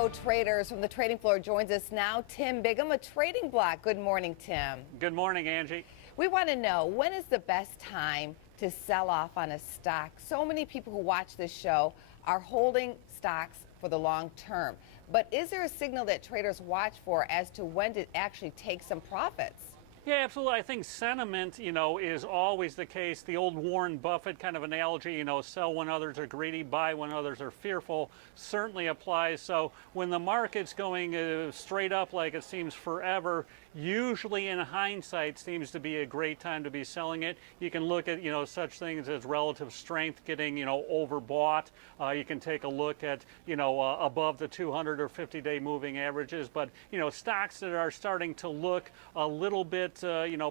pro traders from the trading floor joins us now. Tim Biggam of Trading Block. Good morning, Tim. Good morning, Angie. We want to know, when is the best time to sell off on a stock? So many people who watch this show are holding stocks for the long term. But is there a signal that traders watch for as to when to actually take some profits? Yeah, absolutely. I think sentiment, is always the case. The old Warren Buffett kind of analogy, sell when others are greedy, buy when others are fearful, certainly applies. So when the market's going straight up like it seems forever, usually in hindsight seems to be a great time to be selling it. You can look at, such things as relative strength getting, overbought. You can take a look at, above the 200 or 50-day moving averages. But, stocks that are starting to look a little bit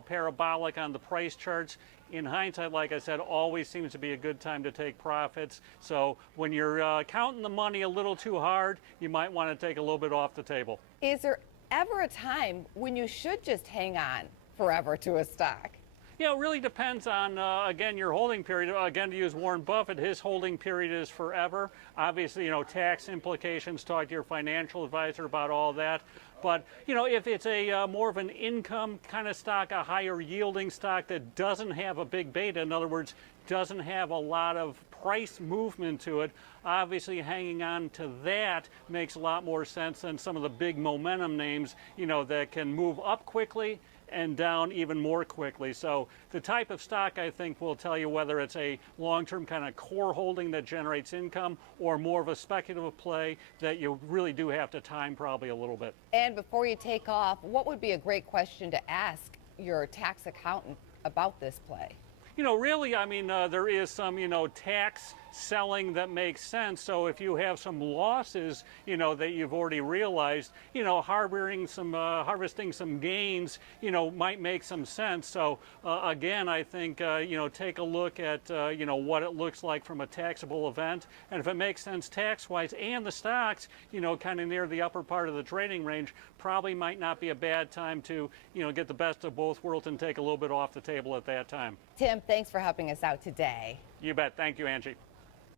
parabolic on the price charts, in hindsight, like I said, always seems to be a good time to take profits. So when you're counting the money a little too hard, you might want to take a little bit off the table. Is there ever a time when you should just hang on forever to a stock? Yeah, it really depends on, again, your holding period. Again, to use Warren Buffett, his holding period is forever. Obviously, tax implications, talk to your financial advisor about all that. But, if it's a more of an income kind of stock, a higher yielding stock that doesn't have a big beta, in other words, doesn't have a lot of price movement to it, obviously hanging on to that makes a lot more sense than some of the big momentum names, that can move up quickly and down even more quickly. So the type of stock, I think, will tell you whether it's a long-term kind of core holding that generates income or more of a speculative play that you really do have to time probably a little bit. And before you take off, what would be a great question to ask your tax accountant about this play? Really, there is some, tax selling that makes sense. So if you have some losses, that you've already realized, harvesting some gains, might make some sense. So again, I think, take a look at, what it looks like from a taxable event. And if it makes sense tax-wise and the stocks, kind of near the upper part of the trading range, probably might not be a bad time to, get the best of both worlds and take a little bit off the table at that time. Tim, thanks for helping us out today. You bet. Thank you, Angie.